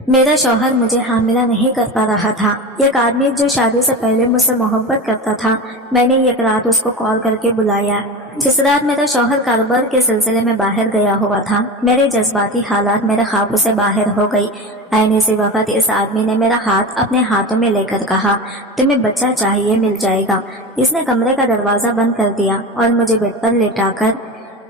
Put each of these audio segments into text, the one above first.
मेरा शौहर मुझे हामिला नहीं कर पा रहा था। एक आदमी जो शादी से पहले मुझसे मोहब्बत करता था, मैंने एक रात उसको कॉल करके बुलाया। जिस रात मेरा शौहर कारोबार के सिलसिले में बाहर गया हुआ था, मेरे जज्बाती हालात मेरे काबू से बाहर हो गई। ऐन इसी वक्त इस आदमी ने मेरा हाथ अपने हाथों में लेकर कहा, तुम्हें बच्चा चाहिए, मिल जाएगा। इसने कमरे का दरवाजा बंद कर दिया और मुझे बेड पर लेटाकर,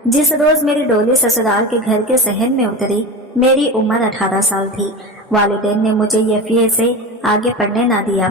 जिस रोज मेरी डोली ससुराल के घर के सहन में उतरी, मेरी उम्र 18 साल थी। वालिदैन ने मुझे यफीए से आगे पढ़ने ना दिया,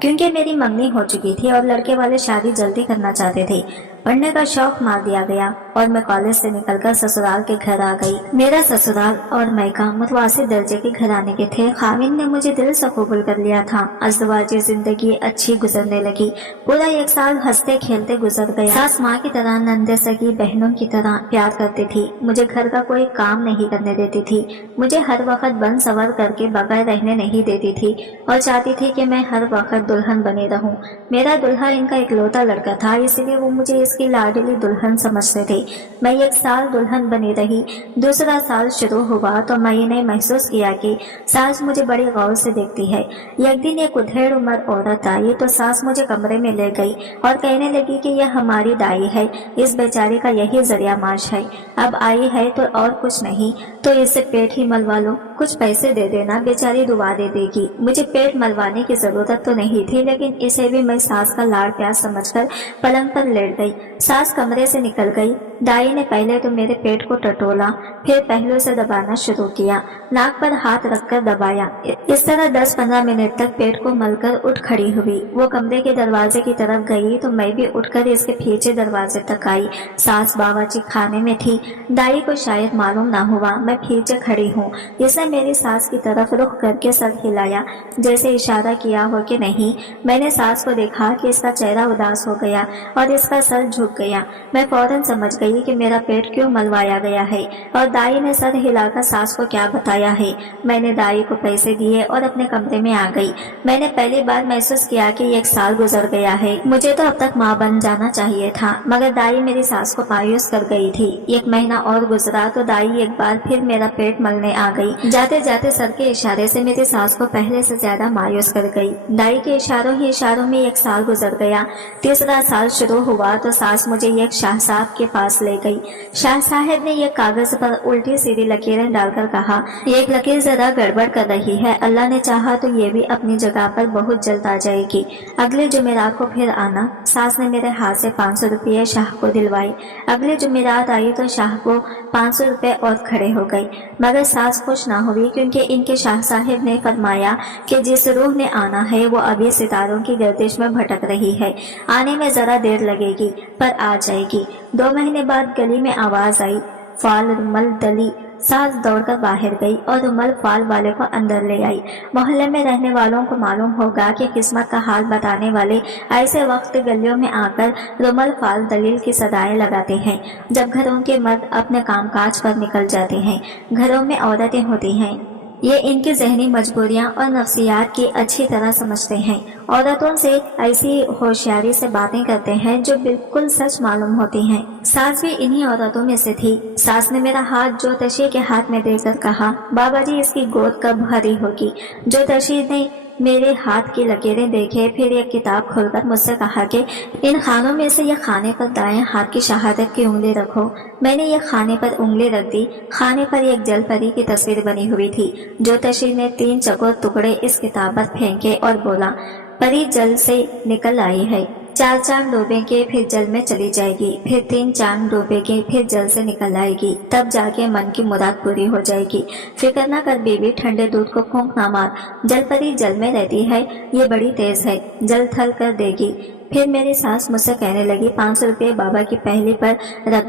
क्योंकि मेरी मंगनी हो चुकी थी और लड़के वाले शादी जल्दी करना चाहते थे। पढ़ने का शौक मार दिया गया और मैं कॉलेज से निकलकर ससुराल के घर आ गई। मेरा ससुराल और मायका मुतवासित दर्जे के घराने के थे। खाविन ने मुझे दिल से कबूल कर लिया था। अज़दवाजी जिंदगी अच्छी गुजरने लगी। पूरा 1 साल हंसते खेलते गुजर गया। सास माँ की तरह, नंदे सगी बहनों की तरह प्यार करती थी। मुझे घर का कोई काम नहीं करने देती थी। मुझे हर वक्त बन सवर करके बगैर रहने नहीं देती थी और चाहती थी कि मैं हर वक्त दुल्हन बनी रहूं। मेरा दुल्हा इनका इकलौता लड़का था, इसलिए वो मुझे इसकी लाडली दुल्हन समझते थे। मैं 1 साल दुल्हन बनी रही। दूसरा साल शुरू हुआ तो मैंने महसूस किया कि सास मुझे बड़ी गौर से देखती है। एक दिन एक उधेड़ उम्र औरत आई तो सास मुझे कमरे में ले गई और कहने लगी कि यह हमारी दाई है, इस बेचारी का यही जरिया माश है। अब आई है तो और कुछ नहीं तो इससे पेट ही मलवा लो, कुछ पैसे दे देना, बेचारी दुआ दे देगी। मुझे पेट मलवाने की जरूरत तो नहीं थी, लेकिन इसे भी मैं सास का लाड़ प्यार समझकर पलंग पर लेट गई। सास कमरे से निकल गई। दाई ने पहले तो मेरे पेट को टटोला, फिर पहलू से दबाना शुरू किया, नाक पर हाथ रखकर दबाया। इस तरह 10-15 मिनट तक पेट को मलकर उठ खड़ी हुई। वो कमरे के दरवाजे की तरफ गई तो मैं भी उठकर इसके पीछे दरवाजे तक आई। सास बावर्ची खाने में थी। दाई को शायद मालूम ना हुआ मैं पीछे खड़ी हूँ। इसने मेरी सास की तरफ रुख करके सर हिलाया, जैसे इशारा किया हो कि नहीं। मैंने सास को देखा कि इसका चेहरा उदास हो गया और इसका सर झुक गया। मैं फौरन समझ गई कि मेरा पेट क्यों मलवाया गया है और दाई ने सर हिलाकर सास को क्या बताया है। मैंने दाई को पैसे दिए और अपने कमरे में आ गई। मैंने पहली बार महसूस किया कि 1 साल गुजर गया है। मुझे तो अब तक माँ बन जाना चाहिए था, मगर दाई मेरी सास को मायूस कर गई थी। 1 महीना और गुजरा तो दाई एक बार फिर मेरा पेट मलने आ गई। जाते जाते सर के इशारे से मेरी सास को पहले से ज्यादा मायूस कर गई। दाई के इशारों ही इशारों में 1 साल गुजर गया। तीसरा साल शुरू हुआ तो सास मुझे एक शाह साहब के पास ले गई। शाह साहब ने एक कागज पर उल्टी सीधी लकीरें डालकर कहा, एक लकीर जरा गड़बड़ कर रही है, अल्लाह ने चाहा तो ये भी अपनी जगह पर बहुत जल्द आ जाएगी। अगले जुमेरात को फिर आना। सास ने मेरे हाथ से 500 रुपये शाह को दिलवाए। अगले जुमेरात आई तो शाह को 500 रुपये और खड़े हो गए, मगर सास खुश ना हुई, क्योंकि इनके शाह साहब ने फरमाया कि जिस रूह ने आना है वो अभी सितारों की गर्दिश में भटक रही है, आने में जरा देर लगेगी पर आ जाएगी। 2 महीने बाद गली में आवाज आई, फाल रुमल दली। सास दौड़कर बाहर गई और रुमल फाल वाले को अंदर ले आई। मोहल्ले में रहने वालों को मालूम होगा कि किस्मत का हाल बताने वाले ऐसे वक्त गलियों में आकर रुमल फाल दलील की सदाएं लगाते हैं। जब घरों के मर्द अपने कामकाज पर निकल जाते हैं, घरों में औरतें होती हैं। ये इनकी जहनी मजबूरियां और नफ्सियात की अच्छी तरह समझते हैं। औरतों से ऐसी होशियारी से बातें करते हैं जो बिल्कुल सच मालूम होती हैं। सास भी इन्हीं औरतों में से थी। सास ने मेरा हाथ ज्योतिषी के हाथ में देकर कहा, बाबा जी इसकी गोद कब भरी होगी। ज्योतिषी ने मेरे हाथ की लकीरें देखे, फिर एक किताब खोलकर मुझसे कहा कि इन खानों में से यह खाने पर दाएं हाथ की शहादत की उंगली रखो। मैंने यह खाने पर उंगली रख दी। खाने पर एक जल परी की तस्वीर बनी हुई थी। ज्योतिषी ने 3 चकोर टुकड़े इस किताब पर फेंके और बोला, परी जल से निकल आई है। 4 चांद डूबेंगे फिर जल में चली जाएगी, फिर 3 चांद डूबेंगे फिर जल से निकल आएगी, तब जाके मन की मुराद पूरी हो जाएगी। फिक्र न कर बीवी, ठंडे दूध को फूंक ना मार। जल परी जल में रहती है, ये बड़ी तेज है, जल थल कर देगी। फिर मेरी सास मुझसे कहने लगी, 500 रुपये बाबा की पहली पर रख,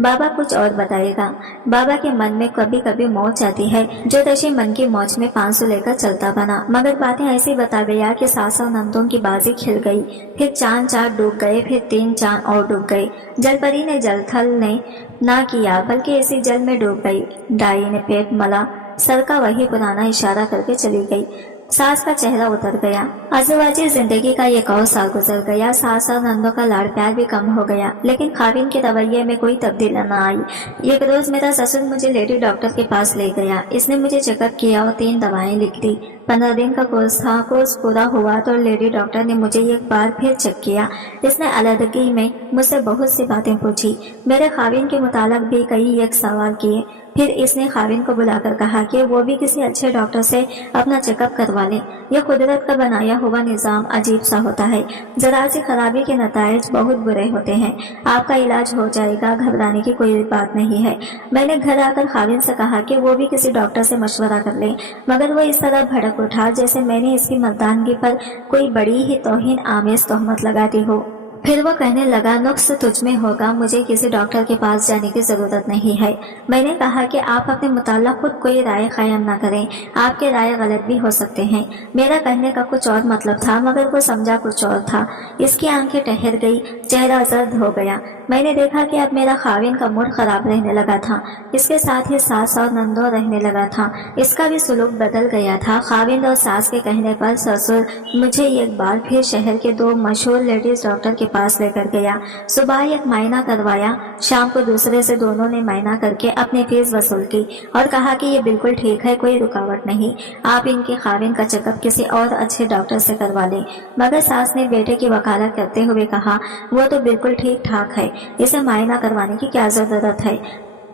बाबा कुछ और बताएगा। बाबा के मन में कभी कभी मौज आती है। ज्योतिषी मन की मौज में 500 लेकर चलता बना, मगर बातें ऐसी बता गया कि सास और नंदों की बाजी खिल गई। फिर 4 डूब गए, फिर 3 चांद और डूब गए। जलपरी ने जलथल ने ना किया, बल्कि इसी जल में डूब गई। दाई ने पेट मला, सर का वही पुराना इशारा करके चली गई। सास का चेहरा उतर गया। आजूबाजू जिंदगी का एक और साल गुजर गया। सास और नंदों का लाड़ प्यार भी कम हो गया, लेकिन खाविन के रवैये में कोई तब्दीली न आई। एक रोज मेरा ससुर मुझे लेडी डॉक्टर के पास ले गया। इसने मुझे चेकअप किया और 3 दवाएं लिख दी। 15 दिन का कोर्स था। कोर्स पूरा हुआ तो लेडी डॉक्टर ने मुझे एक बार फिर चेक किया। इसने अलग-अलगी में मुझसे बहुत सी बातें पूछी। मेरे खाविन के मुतालिक भी कई एक सवाल किए। फिर इसने खाविन को बुलाकर कहा कि वो भी किसी अच्छे डॉक्टर से अपना चेकअप करवा ले। यह कुदरत का बनाया हुआ निज़ाम अजीब सा होता है। जरा सी खराबी के नताइज बहुत बुरे होते हैं। आपका इलाज हो जाएगा, घबराने की कोई बात नहीं है। मैंने घर आकर खाविन से कहा कि वो भी किसी डॉक्टर से मशवरा कर ले, मगर वो इस तरह भड़क उठा जैसे मैंने इसकी मर्दानगी पर कोई बड़ी ही तौहीन आमेज तोहमत लगा दी हो। फिर वो कहने लगा, नुक्स तुझ में होगा, मुझे किसी डॉक्टर के पास जाने की जरूरत नहीं है। मैंने कहा कि आप अपने मुताल्लिक़ खुद कोई राय कायम न करें, आपके राय गलत भी हो सकते हैं। मेरा कहने का कुछ और मतलब था, मगर वो समझा कुछ और था। इसकी आंखें ठहर गई, चेहरा जर्द हो गया। मैंने देखा कि अब मेरा खाविन का मूड खराब रहने लगा था। इसके साथ ही सास और नंदो रहने लगा था। इसका भी सुलूक बदल गया था। खाविन और सास के कहने पर ससुर मुझे एक बार फिर शहर के 2 मशहूर लेडीज डॉक्टर के पास लेकर गया। सुबह एक मायना करवाया, शाम को दूसरे से दोनों ने मायना करके अपनी फीस वसूल की और कहा कि ये बिल्कुल ठीक है, कोई रुकावट नहीं, आप इनके खाविन का चेकअप किसी और अच्छे डॉक्टर से करवा लें। मगर सास ने बेटे की वकालत करते हुए कहा, वो तो बिल्कुल ठीक ठाक है, इसे मायना करवाने की क्या जरूरत है।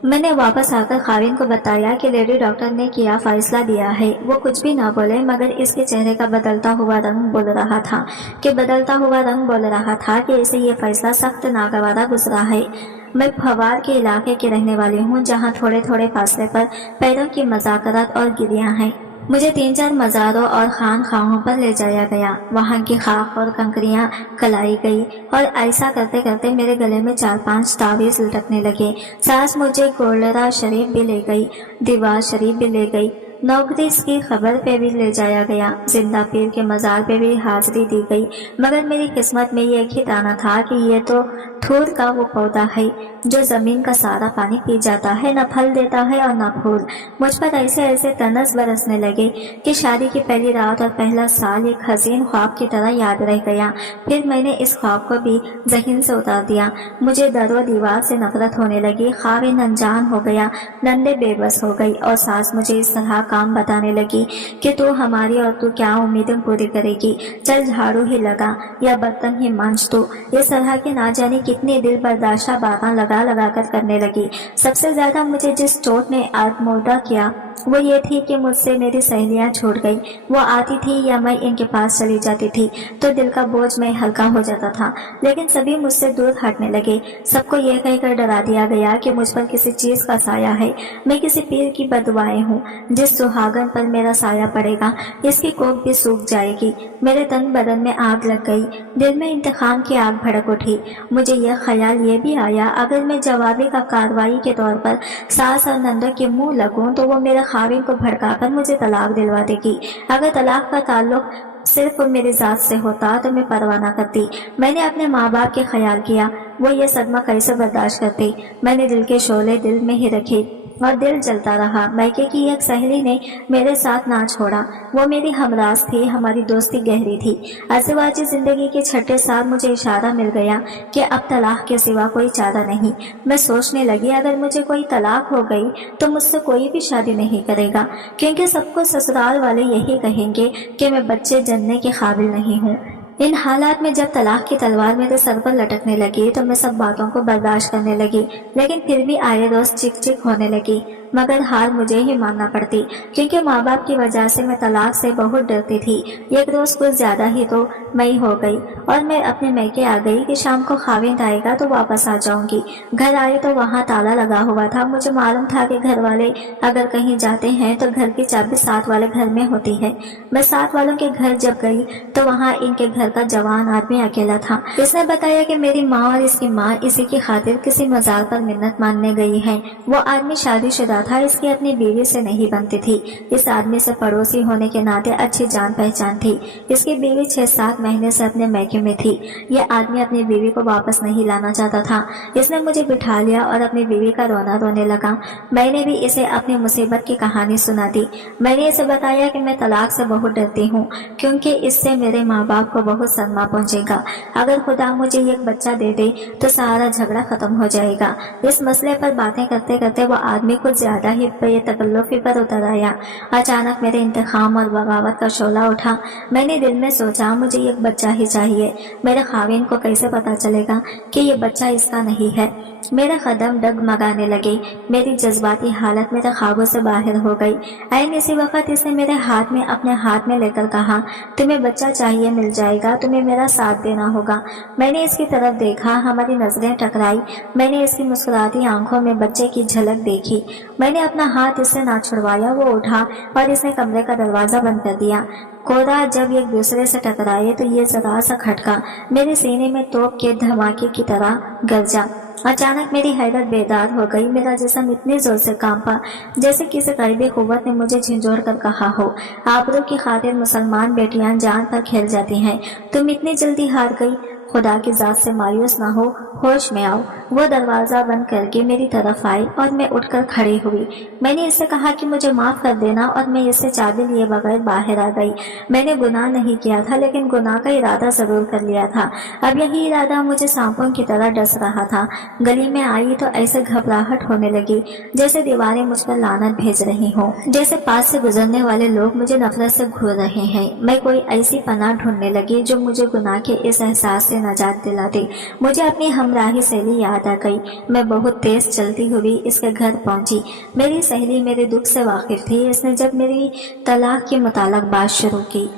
मैंने वापस आकर खाविन को बताया कि लेडी डॉक्टर ने क्या फैसला दिया है। वो कुछ भी ना बोले, मगर इसके चेहरे का बदलता हुआ रंग बोल रहा था कि इसे ये फैसला सख्त नागवारा गुजरा है। मैं फवार के इलाके की रहने वाली हूँ, जहाँ थोड़े थोड़े फासले पर पैरों की मजाकरत और गिरियाँ हैं। मुझे 3-4 मज़ारों और खानखाहों पर ले जाया गया। वहाँ की खाक और कंकरियाँ कलाई गई और ऐसा करते करते मेरे गले में 4-5 तावीज़ लटकने लगे। सास मुझे गोलरा शरीफ भी ले गई, दीवार शरीफ भी ले गई, नौकरी की खबर पे भी ले जाया गया, जिंदा पीर के मज़ार पे भी हाजिरी दी गई। मगर मेरी किस्मत में ये एक ही ताना था कि ये तो थूर का वो पौधा है जो जमीन का सारा पानी पी जाता है, न फल देता है और न फूल। मुझ पर ऐसे ऐसे तनस बरसने लगे कि शादी की पहली रात और पहला साल एक हसीन ख्वाब की तरह याद रह गया। फिर मैंने इस ख्वाब को भी ज़हन से उतार दिया। मुझे दर व दीवार से नफरत होने लगी। खाविन अनजान हो गया, नंदे बेबस हो गई और सास मुझे इस तरह काम बताने लगी कि तू हमारी और तू क्या उम्मीदें पूरी करेगी, चल झाड़ू ही लगा या बर्तन ही मांझ तू। इस तरह की ना जाने कितनी दिल बर्दाश्त बातें लगा कर करने लगी। सबसे ज्यादा मुझे जिस चोट ने आत्मोदा किया वो ये थी कि मुझसे मेरी सहेलियां छूट गई। वो आती थी या मैं इनके पास चली जाती थी तो दिल का बोझ में हल्का हो जाता था, लेकिन सभी मुझसे दूर हटने लगे। सबको ये कहकर डरा दिया गया कि मुझ पर किसी चीज का साया है, मैं किसी पीर की बददुआएं हूँ। जिस सुहागन पर मेरा साया पड़ेगा इसकी कोख भी सूख जाएगी। मेरे तन बदन में आग लग गई, दिल में इंतकाम की आग भड़क उठी। मुझे यह ख्याल ये भी आया, अगर मैं जवाबी का कार्रवाई के तौर पर सास और नंदो के मुंह लगूं तो वो मेरे खाविन को भड़काकर मुझे तलाक दिलवा देगी। अगर तलाक का ताल्लुक सिर्फ मेरी जात से होता तो मैं परवाह न करती। मैंने अपने माँ बाप के ख्याल किया, वो ये सदमा कैसे बर्दाश्त करती। मैंने दिल के शोले दिल में ही रखे और दिल जलता रहा। मैके की एक सहेली ने मेरे साथ ना छोड़ा, वो मेरी हमराज थी, हमारी दोस्ती गहरी थी। अज़वाजी जिंदगी के 6ठे साल मुझे इशारा मिल गया कि अब तलाक के सिवा कोई चारा नहीं। मैं सोचने लगी, अगर मुझे कोई तलाक हो गई तो मुझसे कोई भी शादी नहीं करेगा, क्योंकि सबको ससुराल वाले यही कहेंगे कि मैं बच्चे जनने के काबिल नहीं हूँ। इन हालात में जब तलाक की तलवार मेरे सर पर लटकने लगी तो मैं सब बातों को बर्दाश्त करने लगी, लेकिन फिर भी आए रोज चिक चिक होने लगी। मगर हार मुझे ही मानना पड़ती, क्योंकि माँ बाप की वजह से मैं तलाक से बहुत डरती थी। एक रोज कुछ ज्यादा ही तो मई हो गई और मैं अपने मैके आ गई कि शाम को खाविंद आएगा तो वापस आ जाऊंगी। घर आई तो वहाँ ताला लगा हुआ था। मुझे मालूम था कि घर वाले अगर कहीं जाते हैं तो घर की चाबी साथ वाले घर में होती है। मैं साथ वालों के घर जब गई तो वहाँ इनके घर का जवान आदमी अकेला था। इसने बताया कि मेरी माँ और इसकी माँ इसी की खातिर किसी मजार पर मिन्नत मानने गई है। वो आदमी शादीशुदा था इसकी अपनी बीवी से नहीं बनती थी। इस आदमी से पड़ोसी होने के नाते अच्छी जान पहचान थी। इसकी बीवी 6-7 महीने से अपने मैके में थी। यह आदमी अपनी बीवी को वापस नहीं लाना चाहता था। इसने मुझे बिठा लिया और अपनी बीवी का रोना रोने लगा। मैंने भी इसे अपनी मुसीबत की कहानी सुना दी। मैंने इसे बताया कि मैं तलाक से बहुत डरती हूँ, क्योंकि इससे मेरे माँ बाप को बहुत सदमा पहुँचेगा। अगर खुदा मुझे एक बच्चा दे दे तो सारा झगड़ा खत्म हो जाएगा। इस मसले पर बातें करते करते वो आदमी कुछ ज्यादा ही बेतकल्लुफी पर उतर आया। अचानक मेरे इंतकाम और बगावत का शोला उठा। मैंने दिल में सोचा, मुझे एक बच्चा ही चाहिए। मेरे खाविन को कैसे पता चलेगा कि ये बच्चा इसका नहीं है। मेरे कदम डगमगाने लगे। मेरी जज्बाती हालत मेरे ख्वाबों से बाहर हो गई। ऐन इसी वक्त इसने मेरे हाथ में अपने हाथ में लेकर कहा, तुम्हें बच्चा चाहिए, मिल जाएगा, तुम्हें मेरा साथ देना होगा। मैंने इसकी तरफ देखा, हमारी नजरें टकराई। मैंने इसकी मुस्कुराती आंखों में बच्चे की झलक देखी। मैंने अपना हाथ इससे ना छुड़वाया। वो उठा और इसने कमरे का दरवाजा बंद कर दिया। कोरा जब एक दूसरे से टकराए तो ये जरा सा खटका मेरे सीने में तोप के धमाके की तरह गरजा। अचानक मेरी हैरत बेदार हो गई। मेरा जिस्म इतनी जोर से कांपा जैसे किसी गरीबी कुव्वत ने मुझे झंझोड़ कर कहा हो, आबरू की खातिर मुसलमान बेटियां जान पर खेल जाती हैं, तुम इतनी जल्दी हार गई। खुदा की जात से मायूस ना हो, होश में आओ। वो दरवाजा बंद करके मेरी तरफ आई और मैं उठकर खड़ी हुई। मैंने इससे कहा कि मुझे माफ कर देना और मैं इससे चाबी लिए बगैर बाहर आ गई। मैंने गुनाह नहीं किया था, लेकिन गुनाह का इरादा जरूर कर लिया था। अब यही इरादा मुझे सांपों की तरह डस रहा था। गली में आई तो ऐसे घबराहट होने लगी जैसे दीवारें मुझ पर लानत भेज रही हों, जैसे पास से गुजरने वाले लोग मुझे नफरत से घूर रहे हैं। मैं कोई ऐसी पनाह ढूंढने लगी जो मुझे गुनाह के इस एहसास से नजात दिला दे। मुझे अपनी हमराही सहेली याद आ गई। मैं बहुत तेज चलती हुई इसके घर पहुंची। मेरी सहेली मेरे दुख से वाकिफ थी। इसने जब मेरी तलाक की मुताल्लिक़ बात शुरू की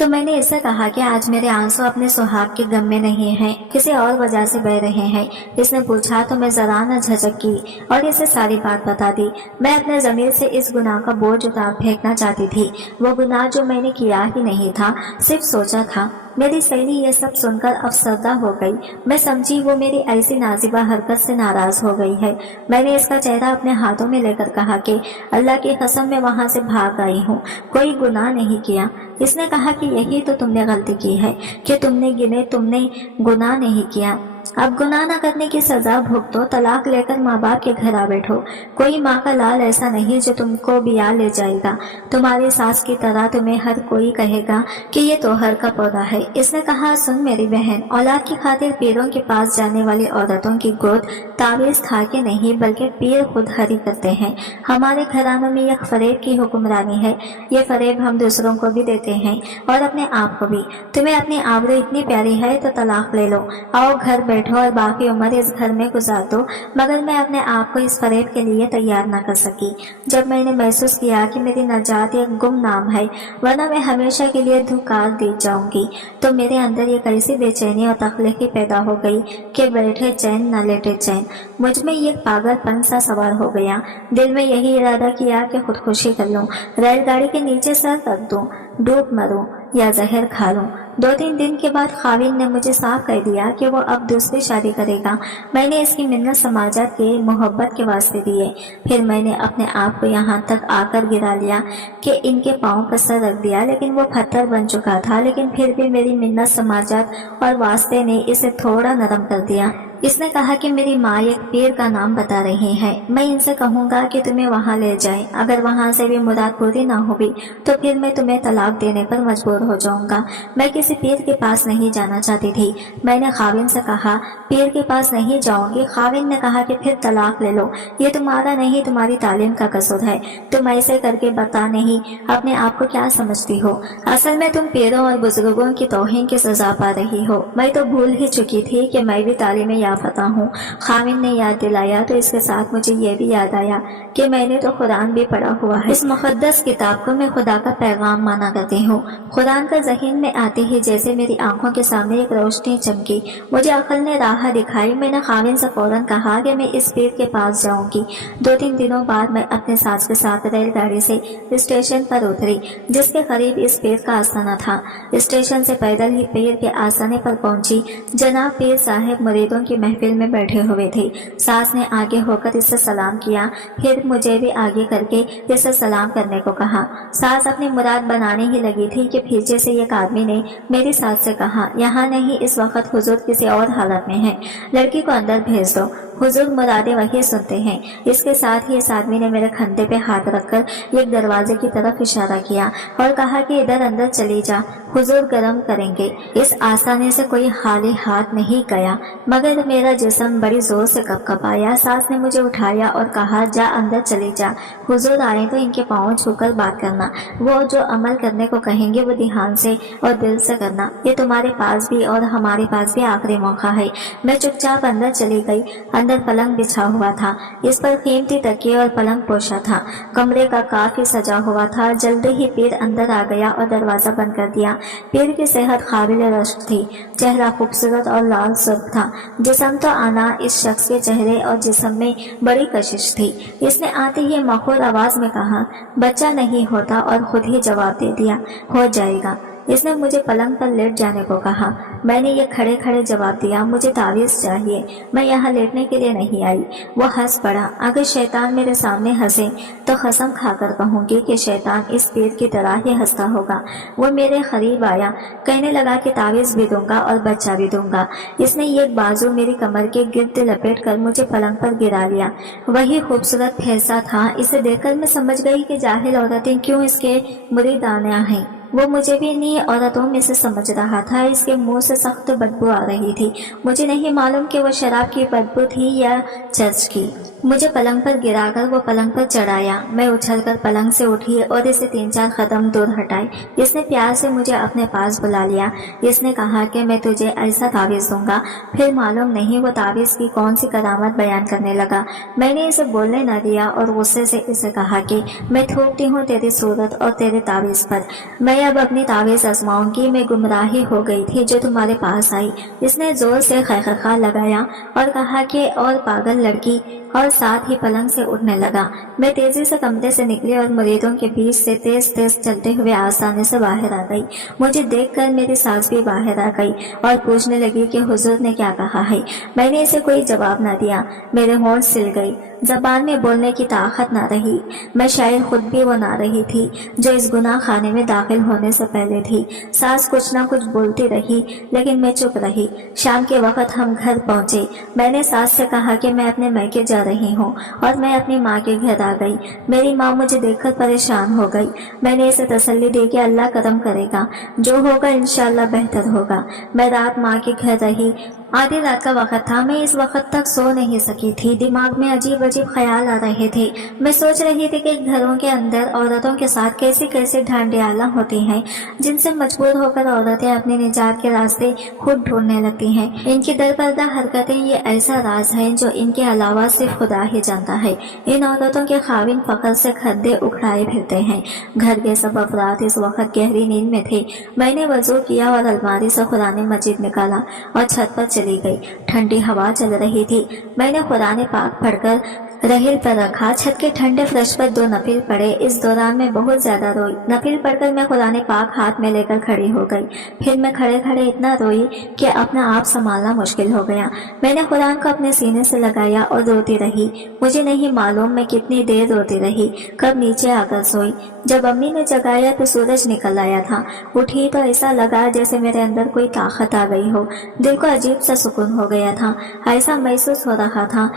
तो मैंने इससे कहा कि आज मेरे आंसू अपने सुहाग के गम में नहीं हैं, किसी और वजह से बह रहे हैं। इसने पूछा तो मैं जरा न झिझक की और इसे सारी बात बता दी। मैं अपने ज़मीर से इस गुनाह का बोझ उतार फेंकना चाहती थी, वो गुनाह जो मैंने किया ही नहीं था, सिर्फ सोचा था। मेरी सहेली ये सब सुनकर अफसरदा हो गई। मैं समझी वो मेरी ऐसी नाजिबा हरकत से नाराज हो गई है। मैंने इसका चेहरा अपने हाथों में लेकर कहा कि अल्लाह की कसम मैं वहां से भाग आई हूँ, कोई गुनाह नहीं किया। इसने कहा कि यही तो तुमने गलती की है कि तुमने गुनाह नहीं किया। अब गुनाह न करने की सजा भुगतो, तलाक लेकर माँ बाप के घर आ बैठो। कोई माँ का लाल ऐसा नहीं जो तुमको बिया ले जाएगा। तुम्हारी सास की तरह तुम्हें हर कोई कहेगा कि ये तोहर का पौधा है। इसने कहा, सुन मेरी बहन, औलाद की खातिर पीरों के पास जाने वाली औरतों की गोद तावीज खा के नहीं बल्कि पीर खुद हरी करते हैं। हमारे घरानों में एक फरेब की हुक्मरानी है। ये फरेब हम दूसरों को भी देते हैं और अपने आप को भी। तुम्हें अपनी आबरू इतनी प्यारी है तो तलाक ले लो, आओ घर बैठो और बाकी उम्र इस घर में गुजार दो। मगर मैं अपने आप को इस फरेब के लिए तैयार न कर सकी। जब मैंने महसूस किया कि मेरी नजात एक गुमनाम है, वरना मैं हमेशा के लिए धुकार दी जाऊंगी, तो मेरे अंदर एक ऐसी बेचैनी और तख्लीकी पैदा हो गई कि बैठे चैन न लेटे चैन। मुझ में ये पागलपन सा सवार हो गया। दिल में यही इरादा किया कि खुदकुशी कर लूं, रेलगाड़ी के नीचे सर रख दूं, डूब मरूं या जहर खा लूं। 2-3 दिन के बाद खाविन ने मुझे साफ कह दिया कि वो अब दूसरी शादी करेगा। मैंने इसकी मिन्नत समाजत के मोहब्बत के वास्ते दिए। फिर मैंने अपने आप को यहाँ तक आकर गिरा लिया कि इनके पाँव पर सर रख दिया, लेकिन वो पत्थर बन चुका था। लेकिन फिर भी मेरी मिन्नत समाजत और वास्ते ने इसे थोड़ा नरम कर दिया। इसने कहा कि मेरी माँ एक पीर का नाम बता रही है, मैं इनसे कहूँगा कि तुम्हें वहाँ ले जाएं। अगर वहाँ से भी मुराद पूरी ना होगी तो फिर मैं तुम्हें तलाक देने पर मजबूर हो जाऊँगा। मैं किसी पीर के पास नहीं जाना चाहती थी। मैंने खाविन से कहा, पीर के पास नहीं जाऊँगी। खाविन ने कहा कि फिर तलाक ले लो, ये तुम्हारा नहीं तुम्हारी तालीम का कसूर है। तुम ऐसे करके बता नहीं अपने आप को क्या समझती हो। असल में तुम पीरों और बुजुर्गों की तौहीन की सजा पा रही हो। मैं तो भूल ही चुकी थी कि मैं भी तालीम याफ्ता हूँ। खाविन ने याद दिलाया तो इसके साथ मुझे ये भी याद आया कि मैंने तो कुरान भी पढ़ा हुआ है। इस मुक़द्दस किताब को मैं खुदा का पैगाम माना करती हूँ। कुरान का ज़हन में आते ही जैसे मेरी आंखों के सामने एक रोशनी चमकी, मुझे अक्ल ने राह दिखाई। मैंने खाविन से फौरन कहा कि मैं इस पीर के पास जाऊंगी। 2-3 दिनों बाद मैं अपने सास के साथ रेलगाड़ी से स्टेशन पर उतरी, जिसके करीब इस पीर का आस्थाना था। स्टेशन से पैदल ही पीर के आस्थाने पर पहुंची। जनाब पीर साहब मुरीदों की महफिल में बैठे हुए थे। सास ने आगे होकर इससे सलाम किया, फिर मुझे भी आगे करके इससे सलाम करने को कहा। सास अपनी मुराद बनाने ही लगी थी कि पीछे से एक आदमी ने मेरी सास से कहा, यहाँ नहीं, इस वक्त हुजूर किसी और हालत में है, लड़की को अंदर भेज दो, हुजूर मुरादे वही सुनते हैं। इसके साथ ही इस आदमी ने मेरे कंधे पे हाथ रखकर एक दरवाजे की तरफ इशारा किया और कहा कि इधर अंदर चली जा, हुजूर गर्म करेंगे। इस आसानी से कोई खाली हाथ नहीं गया, मगर मेरा जिस्म बड़ी जोर से कपकपाया। सास ने मुझे उठाया और कहा, जा अंदर चली जा, हुजूर आए तो इनके पाँव छूकर बात करना, वो जो अमल करने को कहेंगे वो ध्यान से और दिल से करना। ये तुम्हारे पास भी और हमारे पास भी आखिरी मौका है। मैं चुपचाप अंदर चली गई। अंदर पलंग बिछा हुआ था, इस पर कीमती तकिए और पलंग पोशा था। कमरे का काफी सजा हुआ था। जल्दी ही पीर अंदर आ गया और दरवाजा बंद कर दिया। पीर की सेहत काबिल रश्क थी, चेहरा खूबसूरत और लाल सुर्ख था। जिस्म तो आना, इस शख्स के चेहरे और जिस्म में बड़ी कशिश थी। इसने आते ही मखूर आवाज में कहा, बच्चा नहीं होता, और खुद ही जवाब दे दिया, हो जाएगा। इसने मुझे पलंग पर लेट जाने को कहा। मैंने ये खड़े खड़े जवाब दिया, मुझे तावीज़ चाहिए, मैं यहाँ लेटने के लिए नहीं आई। वो हंस पड़ा। अगर शैतान मेरे सामने हंसे तो कसम खाकर कहूँगी कि शैतान इस पीर की तरह ही हंसता होगा। वो मेरे करीब आया, कहने लगा कि तावीज़ भी दूंगा और बच्चा भी दूंगा। इसने एक बाजू मेरी कमर के गिर्द लपेट कर मुझे पलंग पर गिरा लिया। वही खूबसूरत फैसा था। इसे देखकर मैं समझ गई कि जाहिल औरतें क्यों इसके मुरीदाना हैं। वो मुझे भी इन्हीं औरतों में से समझ रहा था। इसके मुंह से सख्त बदबू आ रही थी। मुझे नहीं मालूम कि वो शराब की बदबू थी या चर्च की। मुझे पलंग पर गिराकर वो पलंग पर चढ़ाया। मैं उछलकर पलंग से उठी और इसे 3-4 कदम दूर हटाई। इसने प्यार से मुझे अपने पास बुला लिया। इसने कहा कि मैं तुझे ऐसा तावीज़ दूंगा। फिर मालूम नहीं वो तावीज़ की कौन सी करामत बयान करने लगा। मैंने इसे बोलने न दिया और गुस्से से इसे कहा कि मैं थूकती हूँ तेरी सूरत और तेरे तावीज़ पर। मैं अब अपनी तावीज़ आजमाऊंगी। मैं गुमराही हो गई थी जो तुम्हारे पास आई। इसने जोर से खैखा लगाया और कहा कि और पागल लड़की, और साथ ही पलंग से उठने लगा। मैं तेजी से कमरे से निकली और मुरीदों के बीच से तेज तेज चलते हुए आसानी से बाहर आ गई। मुझे देखकर मेरी सास भी बाहर आ गई और पूछने लगी कि हुजूर ने क्या कहा है। मैंने इसे कोई जवाब न दिया। मेरे होंठ सिल गई, जबान में बोलने की ताकत ना रही। मैं शायद खुद भी वो ना रही थी जो इस गुनाह खाने में दाखिल होने से पहले थी। सास कुछ ना कुछ बोलती रही, लेकिन मैं चुप रही। शाम के वक्त हम घर पहुंचे। मैंने सास से कहा कि मैं अपने मैके जा रही हूँ और मैं अपनी माँ के घर आ गई। मेरी माँ मुझे देखकर परेशान हो गई। मैंने इसे तसल्ली दी कि अल्लाह करम करेगा, जो होगा इंशाअल्लाह बेहतर होगा। मैं रात माँ के घर रही। आधी रात का वक्त था। मैं इस वक्त तक सो नहीं सकी थी। दिमाग में अजीब अजीब ख्याल आ रहे थे। मैं सोच रही थी कि घरों के अंदर औरतों के साथ कैसी कैसी ढांढियाला होती हैं, जिनसे मजबूर होकर औरतें अपने निजात के रास्ते खुद ढूंढने लगती हैं। इनकी दरपर्दा हरकतें ये ऐसा राज है जो इनके अलावा सिर्फ खुदा ही जानता है। इन औरतों के खाविन फकर से खद्दे उखड़ाए फिरते हैं। घर के सब अफराद इस वक्त गहरी नींद में थे। मैंने वजू किया और अलमारी से कुरान मजीद निकाला और छत पर चली गई। ठंडी हवा चल रही थी। मैंने कुरान पाक पढ़कर रहील पर रखा। छत के ठंडे फर्श पर 2 नफिल पड़े। इस दौरान मैं बहुत ज्यादा रोई। नफिल पढ़कर मैं कुरान पाक हाथ में लेकर खड़ी हो गई। फिर मैं खड़े खड़े इतना रोई कि अपना आप संभालना मुश्किल हो गया। मैंने कुरान को अपने सीने से लगाया और रोती रही। मुझे नहीं मालूम मैं कितनी देर रोती रही, कब नीचे आकर सोई। जब अम्मी ने जगाया तो सूरज निकल आया था। उठी तो ऐसा लगा जैसे मेरे अंदर कोई ताकत आ गई हो। दिल को अजीब सा सुकून हो गया था। ऐसा महसूस हो रहा था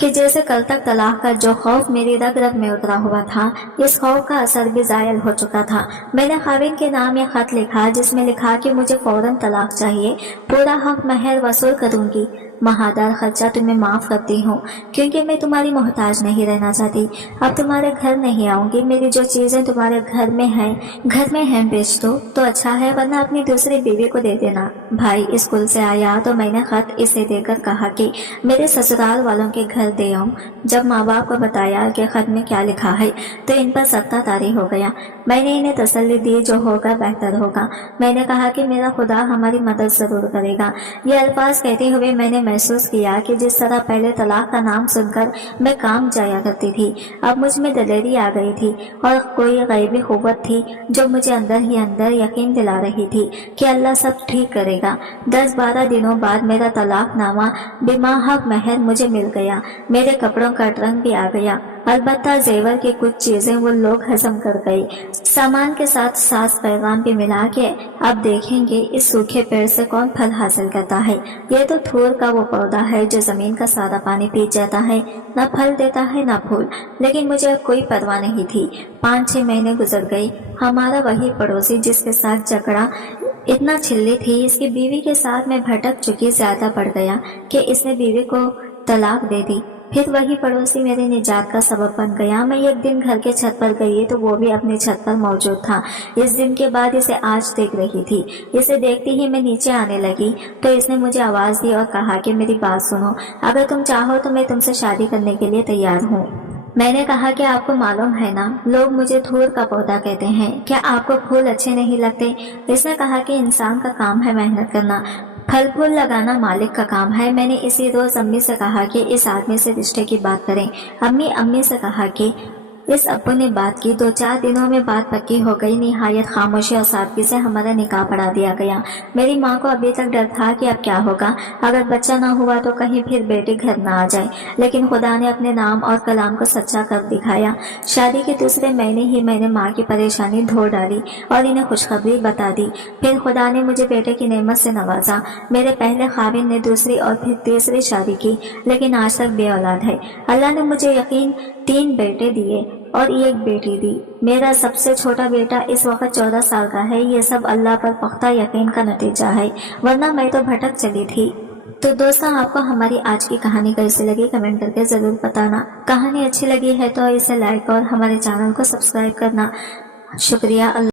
कि जैसे कल तक तलाक का जो खौफ मेरी रग रग में उतरा हुआ था, इस खौफ का असर भी जायल हो चुका था। मैंने खाविन के नाम एक खत लिखा जिसमें लिखा कि मुझे फौरन तलाक चाहिए, पूरा हक महर वसूल करूंगी, महादार खर्चा तुम्हें माफ करती हूँ क्योंकि मैं तुम्हारी मोहताज नहीं रहना चाहती। अब तुम्हारे घर नहीं आऊंगी। मेरी जो चीजें तुम्हारे घर में हैं बेच दो तो अच्छा है, वरना अपनी दूसरी बीवी को दे देना। भाई स्कूल से आया तो मैंने खत इसे देकर कहा कि मेरे ससुराल वालों के घर दे आऊं। जब माँ बाप को बताया कि खत में क्या लिखा है तो इन पर सख्ता तारी हो गया। मैंने इन्हें तसल्ली दी, जो होगा बेहतर होगा। मैंने कहा कि मेरा खुदा हमारी मदद जरूर करेगा। ये अल्फाज कहते हुए मैंने महसूस किया कि जिस तरह पहले तलाक का नाम सुनकर मैं काम जाया करती थी, अब मुझ में दलेरी आ गई थी और कोई गैबी क़ुव्वत थी जो मुझे अंदर ही अंदर यकीन दिला रही थी कि अल्लाह सब ठीक करेगा। 10-12 दिनों बाद मेरा तलाकनामा बिमाहक महर मुझे मिल गया। मेरे कपड़ों का ट्रंक भी आ गया। अलबत्ता जेवर की कुछ चीजें वो लोग हजम कर गए। सामान के साथ साथ पैगाम भी मिला कि अब देखेंगे इस सूखे पेड़ से कौन फल हासिल करता है। ये तो थूर का वो पौधा है जो जमीन का सारा पानी पी जाता है, न फल देता है न फूल। लेकिन मुझे अब कोई परवाह नहीं थी। 5-6 महीने गुजर गए। हमारा वही पड़ोसी जिसके साथ झगड़ा इतना छिल्ली थी, इसकी बीवी के साथ मैं भटक चुकी ज्यादा बढ़ गया कि इसने बीवी को तलाक दे दी। फिर वही पड़ोसी मेरी निजात का सबब बन गया। मैं एक दिन घर के छत पर गई तो वो भी अपनी छत पर मौजूद था। इस दिन के बाद इसे आज देख रही थी। इसे देखते ही मैं नीचे आने लगी तो इसने मुझे आवाज दी और कहा कि मेरी बात सुनो, अगर तुम चाहो तो मैं तुमसे शादी करने के लिए तैयार हूँ। मैंने कहा कि आपको मालूम है ना, लोग मुझे थूर का पौधा कहते हैं, क्या आपको फूल अच्छे नहीं लगते? इसने कहा कि इंसान का काम है मेहनत करना, फल फूल लगाना मालिक का काम है। मैंने इसी रोज अम्मी से कहा कि इस आदमी से रिश्ते की बात करें। अम्मी से कहा कि इस अब्बू ने बात की। 2-4 दिनों में बात पक्की हो गई। निहायत खामोशी और सादगी से हमारा निकाह पढ़ा दिया गया। मेरी माँ को अभी तक डर था कि अब क्या होगा, अगर बच्चा ना हुआ तो कहीं फिर बेटी घर ना आ जाए, लेकिन खुदा ने अपने नाम और कलाम को सच्चा कर दिखाया। शादी के दूसरे महीने ही मैंने माँ की परेशानी धो डाली और इन्हें खुशखबरी बता दी। फिर खुदा ने मुझे बेटे की नेमत से नवाजा। मेरे पहले खाविन ने दूसरी और फिर तीसरी शादी की, लेकिन आज तक बे औलाद है। अल्लाह ने मुझे यकीन 3 बेटे दिए और 1 बेटी दी। मेरा सबसे छोटा बेटा इस वक्त 14 साल का है। ये सब अल्लाह पर पुख्ता यकीन का नतीजा है, वरना मैं तो भटक चली थी। तो दोस्तों, आपको हमारी आज की कहानी कैसी लगी कमेंट करके जरूर बताना। कहानी अच्छी लगी है तो इसे लाइक और हमारे चैनल को सब्सक्राइब करना। शुक्रिया। अल्लाह।